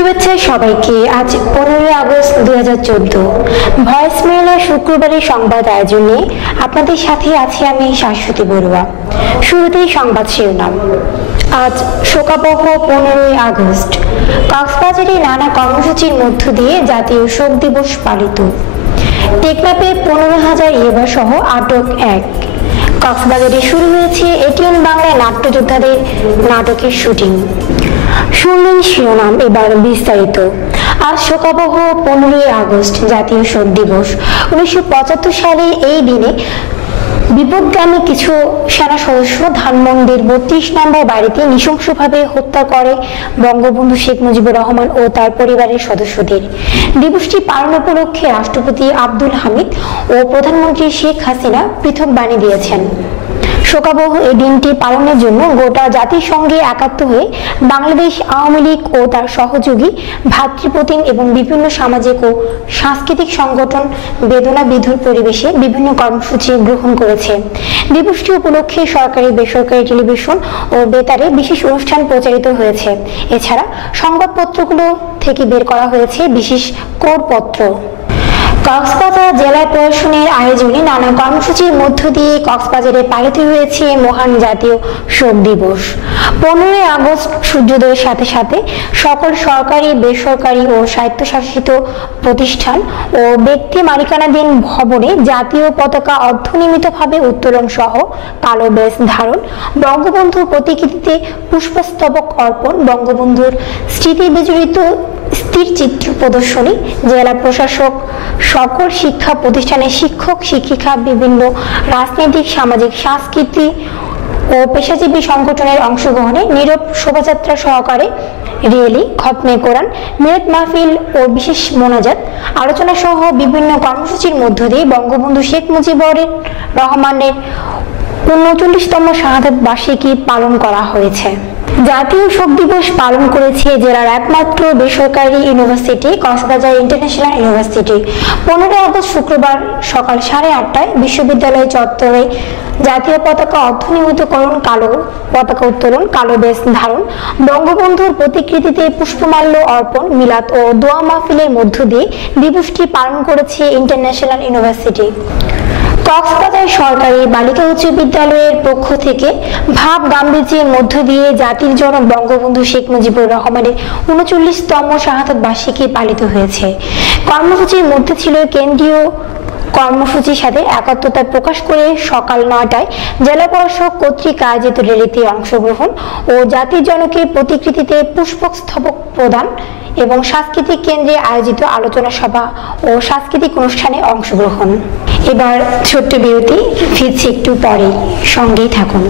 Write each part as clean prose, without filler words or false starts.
শুভেচ্ছা সবাইকে। আজ 15 আগস্ট 2014 ভয়েস মেইলের শুক্রবারের সংবাদ আয়োজনে আপনাদের সাথে আছি আমি শাশ্বতী বড়ুয়া। শুরুতেই সংবাদ শিরোনাম। আজ শোকাবহ 15 আগস্ট। কক্সবাজারে নানা কর্মসূচির মধ্য দিয়ে জাতীয় শোক দিবস পালিত। টেকনাফে 15,000 ইয়াবা সহ আটক 1। কক্সবাজারে শুরু হয়েছে এটিএন বাংলা নাট্যযোদ্ধাদের নাটকের শুটিং। শুনলেন শিরোনাম, এবার বিস্তারিত। আজ শোকাবহ 15 আগস্ট জাতীয় শোক দিবস। 1975 সালে এই দিনে বিপদগামী কিছু সেনা সদস্য ধানমন্ডির 32 নম্বর বাড়িতে নৃশংসভাবে হত্যা করে বঙ্গবন্ধু শেখ মুজিবুর রহমান ও তার পরিবারের সদস্যদের। দিবসটি পালন উপলক্ষে রাষ্ট্রপতি আব্দুল হামিদ ও প্রধানমন্ত্রী শেখ হাসিনা পৃথক বাণী দিয়েছেন। শোকাবহ এই দিনটি পালনের জন্য গোটা জাতিসংঘে একাত্ম হয়ে বাংলাদেশ আওয়ামী লীগ ও তার সহযোগী ভাতৃপ্রতিম এবং বিভিন্ন সামাজিক ও সাংস্কৃতিক সংগঠন বেদনা বিধুর পরিবেশে বিভিন্ন কর্মসূচি গ্রহণ করেছে। দিবসটি উপলক্ষে সরকারি বেসরকারি টেলিভিশন ও বেতারে বিশেষ অনুষ্ঠান প্রচারিত হয়েছে। এছাড়া সংবাদপত্রগুলো থেকে বের করা হয়েছে বিশেষ কোরপত্র। কক্সবাজার জেলা প্রশাসনের আয়োজনে নানা কর্মসূচির মধ্য দিয়ে কক্সবাজারে পালিত হয়েছে মহান জাতীয় শোক দিবস। 15 আগস্ট সূর্যোদয়ের সাথে সাথে সকল সরকারি বেসরকারি ও স্বায়ত্তশাসিত প্রতিষ্ঠান ও ব্যক্তি মালিকানাধীন ভবনে জাতীয় পতাকা অর্ধনির্মিতভাবে উত্তোলন সহ কালো ব্যাজ ধারণ, বঙ্গবন্ধুর প্রতিকৃতিতে পুষ্পস্তবক অর্পণ, বঙ্গবন্ধুর স্মৃতি বিজড়িত স্থির চিত্র প্রদর্শনী, জেলা প্রশাসক, সকল শিক্ষা প্রতিষ্ঠানের শিক্ষক শিক্ষিকা, বিভিন্ন রাজনৈতিক সামাজিক সাংস্কৃতিক ও পেশাজীবী সংগঠনের অংশগ্রহণে নীরব শোভাযাত্রা সহকারে র্যালি, খতমে কোরআন, মিলাদ মাহফিল ও বিশেষ মোনাজাত, আলোচনা সহ বিভিন্ন কর্মসূচির মধ্য দিয়ে বঙ্গবন্ধু শেখ মুজিবুর রহমানের 39তম শাহাদাত বার্ষিকী পালন করা হয়েছে। জাতীয় শোক দিবস পালন করেছে জেলার একমাত্র বেসরকারি university Cox's Bazar international university. 15 August শুক্রবার সকাল 8:30টায় বিশ্ববিদ্যালয় চত্বরে জাতীয় পতাকা অর্ধনির্মিতকরণ, কালো পতাকা উত্তোলন, কালো ব্যাজ ধারণ, বঙ্গবন্ধুর প্রতিকৃতিতে পুষ্পমাল্য অর্পণ, মিলাদ ও দোয়া মাহফিলের মধ্য দিয়ে দিবসটি পালন করেছে ইন্টারন্যাশনাল ইউনিভার্সিটি। কক্সবাজার সরকারি বালিকা উচ্চ বিদ্যালয়ের পক্ষ থেকে ভাব গাম্ভীর্যের মধ্য দিয়ে জাতির জনক বঙ্গবন্ধু শেখ মুজিবুর রহমানের 39তম শাহাদাত বার্ষিকী পালিত হয়েছে। কর্মসূচির মধ্যে ছিল কেন্দ্রীয় কর্মসূচির সাথে একাত্মতা প্রকাশ করে সকাল 9টায় জেলা প্রশাসক কর্তৃক আয়োজিত র্যালিতে অংশগ্রহণ ও জাতির জনকের প্রতিকৃতিতে পুষ্পস্তবক প্রদান এবং সাংস্কৃতিক কেন্দ্রে আয়োজিত আলোচনা সভা ও সাংস্কৃতিক অনুষ্ঠানে অংশগ্রহণ। এবার ছোট্ট বিরতি, ফিরছি একটু পরে, সঙ্গেই থাকুন।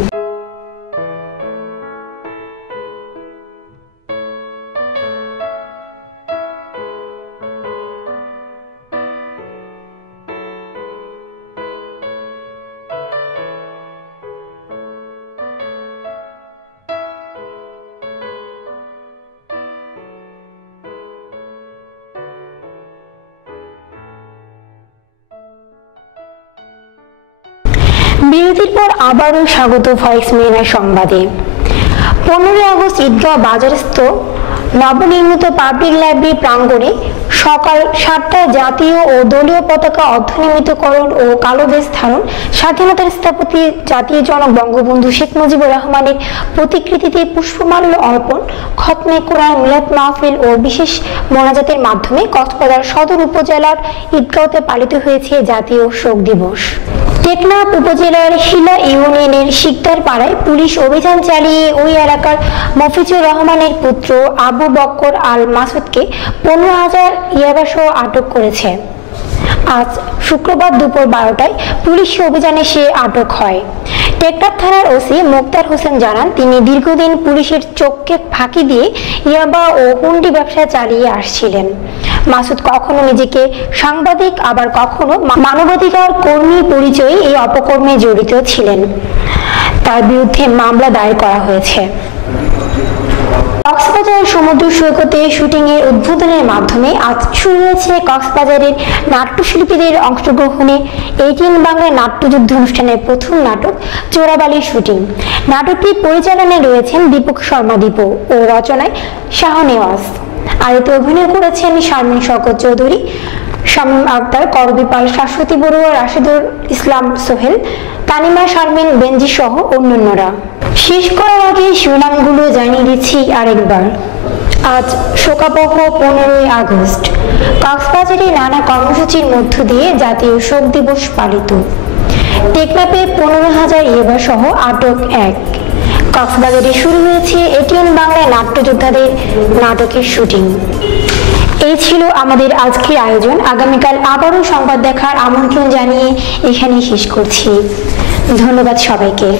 বিরতির পর আবারও স্বাগত ভয়েস মেইলের সংবাদে। 15 আগস্ট ঈদগাহ বাজারস্থ নবনির্মিত পাবলিক লাইব্রেরি প্রাঙ্গণে সকাল 7টায় জাতীয় ও দলীয় পতাকা অর্ধনির্মিতকরণ ও কালো ব্যাজ ধারণ, স্বাধীনতার স্থপতি জাতীয় জনক বঙ্গবন্ধু শেখ মুজিবুর রহমানের প্রতিকৃতিতে পুষ্পমাল্য অর্পণ, খতমে কোরআন, মিলাদ মাহফিল ও বিশেষ মোনাজাতের মাধ্যমে কক্সবাজার সদর উপজেলার ঈদগাহতে পালিত হয়েছে জাতীয় শোক দিবস। টেকনাফ উপজেলার হিলা ইউনিয়নের শিকদার পাড়ায় পুলিশ অভিযান চালিয়ে ওই এলাকার মফিজুর রহমানের পুত্র আবু বক্কর আল মাসুদকে 15,000 ইয়াবা সহ আটক করেছে। আজ শুক্রবার দুপুর 12টায় পুলিশ অভিযানে সে আটক হয়। টেকনাফ থানার ওসি মোক্তার হোসেন জানান, তিনি দীর্ঘদিন পুলিশের চোখকে ফাঁকি দিয়ে ইয়াবা ও হুন্ডি ব্যবসা চালিয়ে আসছিলেন। মাসুদ কখনো নিজেকে সাংবাদিক, আবার কখনো মানবাধিকার কর্মী পরিচয়ে এই অপকর্মে জড়িত ছিলেন। তার বিরুদ্ধে মামলা দায়ের করা হয়েছে। কক্সবাজার সমুদ্র সৈকতে শুটিং এর উদ্বোধনের মাধ্যমে আজ শুরু হয়েছে কক্সবাজারের নাট্যশিল্পীদের অংশগ্রহণে এটিএন বাংলা নাট্যযুদ্ধ অনুষ্ঠানের প্রথম নাটক চোরাবালির শুটিং। নাটকটি পরিচালনায় রয়েছেন দীপক শর্মা দীপু ও রচনায় শাহনেওয়াজ। আর এতে অভিনয় করেছেন শারমিন শওকত চৌধুরী, শামীম আক্তার, করবী পাল, শাশ্বতী বড়ুয়া, রাশেদুল ইসলাম সোহেল, তানিমা শারমিন, বেনজি সহ অন্যান্যরা। শেষ করার আগে শিরোনামগুলো জানিয়ে দিচ্ছি আরেকবার। আজ শোকাবহ 15ই আগস্ট। কক্সবাজারে নানা কর্মসূচির মধ্য দিয়ে জাতীয় শোক দিবস পালিত। টেকনাফে 15,000 ইয়াবা সহ আটক 1। কক্সবাজারে শুরু হয়েছে এটিএন বাংলা নাট্যযোদ্ধাদের নাটকের শুটিং। এই ছিল আমাদের আজকের আয়োজন। আগামীকাল আবারও সংবাদ দেখার আমন্ত্রণ জানিয়ে এখানেই শেষ করছি। ধন্যবাদ সবাইকে।